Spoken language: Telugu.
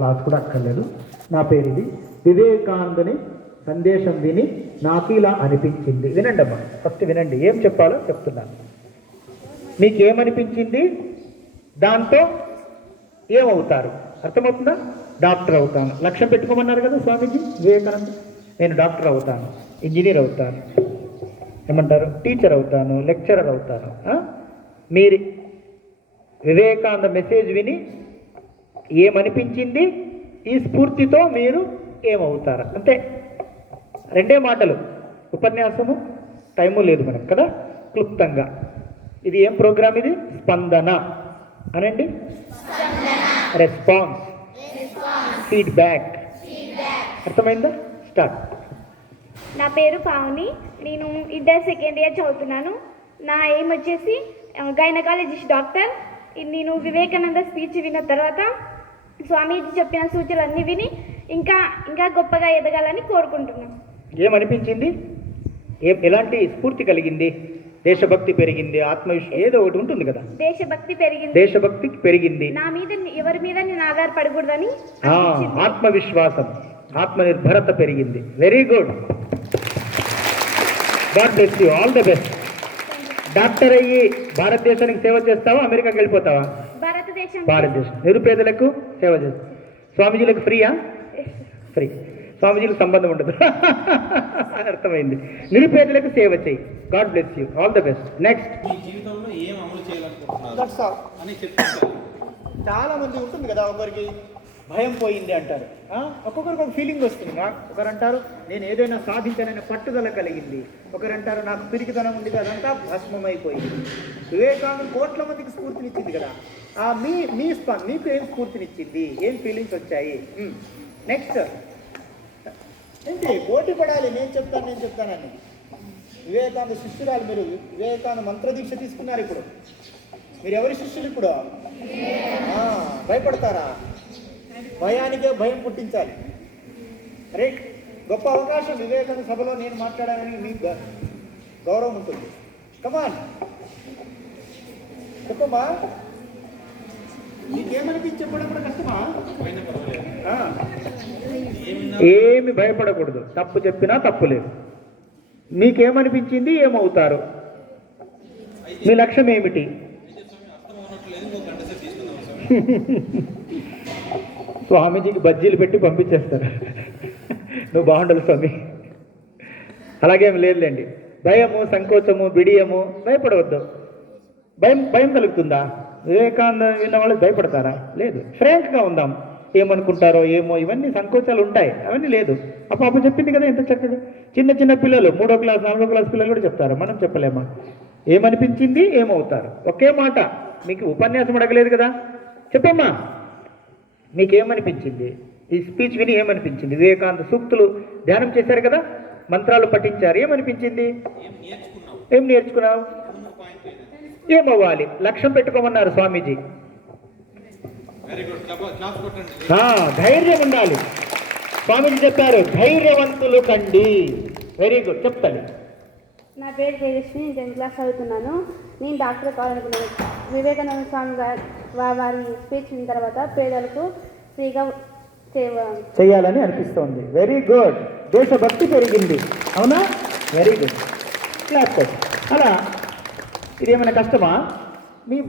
క్లాస్ కూడా అక్కర్లేదు. నా పేరు ఇది వివేకానందుని సందేశం విని నాకు ఇలా అనిపించింది. వినండి అమ్మా ఫస్ట్ వినండి. ఏం చెప్పాలో చెప్తున్నాను. మీకు ఏమనిపించింది దాంతో ఏమవుతారు? అర్థమవుతుందా? డాక్టర్ అవుతాను. లక్ష్యం పెట్టుకోమన్నారు కదా స్వామీజీ వివేకానంద? నేను డాక్టర్ అవుతాను. ఇంజనీర్ అవుతాను. ఏమంటారు? టీచర్ అవుతాను. లెక్చరర్ అవుతాను. మీరు వివేకానంద మెసేజ్ విని ఏమనిపించింది? ఈ స్ఫూర్తితో మీరు ఏమవుతారు? అంతే. రెండే మాటలు. ఉపన్యాసము టైము లేదు మనకు కదా? క్లుప్తంగా. ఇది ఏం ప్రోగ్రామ్ ఇది? స్పందన. అనండి? రెస్పాన్స్. ఫీడ్బ్యాక్. అర్థమైందా? స్టార్ట్. నా పేరు పావని. నేను ఇంటర్ సెకండ్ ఇయర్ చదువుతున్నాను. నా ఎయిమ్ వచ్చేసి గైనకాలజిస్ట్ డాక్టర్. నేను వివేకానంద స్పీచ్ విన్న తర్వాత స్వామీజీ చెప్పిన సూచనలన్నీ విని ఇంకా ఇంకా గొప్పగా ఎదగాలని కోరుకుంటున్నాను ఏమనిపించింది? ఏ ఎలాంటి స్ఫూర్తి కలిగింది? దేశభక్తి పెరిగింది ఆత్మవిశ్వాసం ఏదో ఒకటి ఉంటుంది కదా. దేశభక్తి పెరిగింది. దేశభక్తి పెరిగింది. నా మీద ఎవరి మీద నేను ఆధారపడకూడదని. ఆత్మవిశ్వాసం ఆత్మనిర్భరత పెరిగింది. Very good God bless you all the best doctor అయ్యి భారతదేశానికి సేవ చేస్తావా? అమెరికాకి వెళ్ళిపోతావా? భారతదేశం నిరుపేదలకు సేవ చేస్తావు స్వామీజీలకు ఫ్రీయా? ఫ్రీ. స్వామీజీలకు సంబంధం ఉండదు. అర్థమైంది. నిరుపేదలకు సేవ చేయి. God bless you all the best next మీ జీవితంలో ఏం అమలు చేయాలనుకుంటున్నారు? దట్స్ ఆల్ అని చెప్తుంటారు. చాలా మంది ఉంటుంది కదా ఒకరికి భయం పోయింది అంటారు. ఒక్కొక్కరికి ఒక ఫీలింగ్ వస్తుంది. నాకు ఒకరు అంటారు నేను ఏదైనా సాధించాననే పట్టుదల కలిగింది. ఒకరు అంటారు నాకు పిరికితనం ఉంది కదా అదంతా భస్మమైపోయింది. వివేకానంద కోట్ల మందికి స్ఫూర్తినిచ్చింది కదా. ఆ మీ మీ స్ప మీకు ఏం స్ఫూర్తినిచ్చింది? ఏం ఫీలింగ్స్ వచ్చాయి? నెక్స్ట్ ఏంటి? పోటీ పడాలి. నేను చెప్తాను నేను చెప్తానని వివేకానంద శిష్యురాలు మీరు వివేకానంద మంత్రదీక్ష తీసుకున్నారు ఇప్పుడు. మీరు ఎవరి శిష్యులు ఇప్పుడు? భయపడతారా? భయానికే భయం పుట్టించాలి. అరే గొప్ప అవకాశం వివేకానంద సభలో నేను మాట్లాడాలని మీకు గౌరవం ఉంటుంది. కమాన్ చెప్పమ్మా. నీకేమనిపించి చెప్పడం కూడా కష్టమా? ఏమి భయపడకూడదు. తప్పు చెప్పినా తప్పు లేదు. మీకేమనిపించింది ఏమవుతారు? మీ లక్ష్యం ఏమిటి అయితే స్వామి అర్థం అవ్వట్లేదు ఇంకో గంట సేపు తీసుకుందాం స్వామి స్వామీజీకి బజ్జీలు పెట్టి పంపించేస్తారు. నువ్వు బాగుండాలి స్వామి. అలాగేం లేదులేండి. భయము సంకోచము బిడియము భయపడవద్దు. భయం భయం కలుగుతుందా? వివేకానంద విన్న వాళ్ళు భయపడతారా? లేదు. ఫ్రాంక్గా ఉందాం. ఏమనుకుంటారో ఏమో ఇవన్నీ సంకోచాలు ఉంటాయి. అవన్నీ లేదు. ఆ పాప చెప్పింది కదా ఎంత చక్కగా. చిన్న చిన్న పిల్లలు మూడో క్లాస్ నాలుగో క్లాస్ పిల్లలు కూడా చెప్తారు. మనం చెప్పలేమా? ఏమనిపించింది? ఏమవుతారు? ఒకే మాట. మీకు ఉపన్యాసం అడగలేదు కదా? చెప్పమ్మా. మీకేమనిపించింది ఈ స్పీచ్ విని ఏమనిపించింది? వివేకానంద సూక్తులు ధ్యానం చేశారు కదా? మంత్రాలు పఠించారు. ఏమనిపించింది? ఏం నేర్చుకున్నాం ఏం నేర్చుకున్నావు? ఏమవ్వాలి? లక్ష్యం పెట్టుకోమన్నారు Swamiji. Very good clap claps కొట్టండి. ఆ, ధైర్యం ఉండాలి. స్వామీజీ చెప్పారు ధైర్యవంతులు కండి. వెరీ గుడ్ చెప్తాను. నా పేరు తేజస్వి నేను టెన్త్ క్లాస్ చదువుతున్నాను. నేను డాక్టర్ కావాలనుకున్నాను. వివేకానంద స్వామి గారి వారి స్పీచ్ విన్న తర్వాత పేదలకు ఫ్రీగా సేవ చేయాలని అనిపిస్తోంది. వెరీ గుడ్ దేశభక్తి పెరిగింది. అవునా? వెరీ గుడ్ క్లాప్ అలా ఇదేమైనా కష్టమా? మీ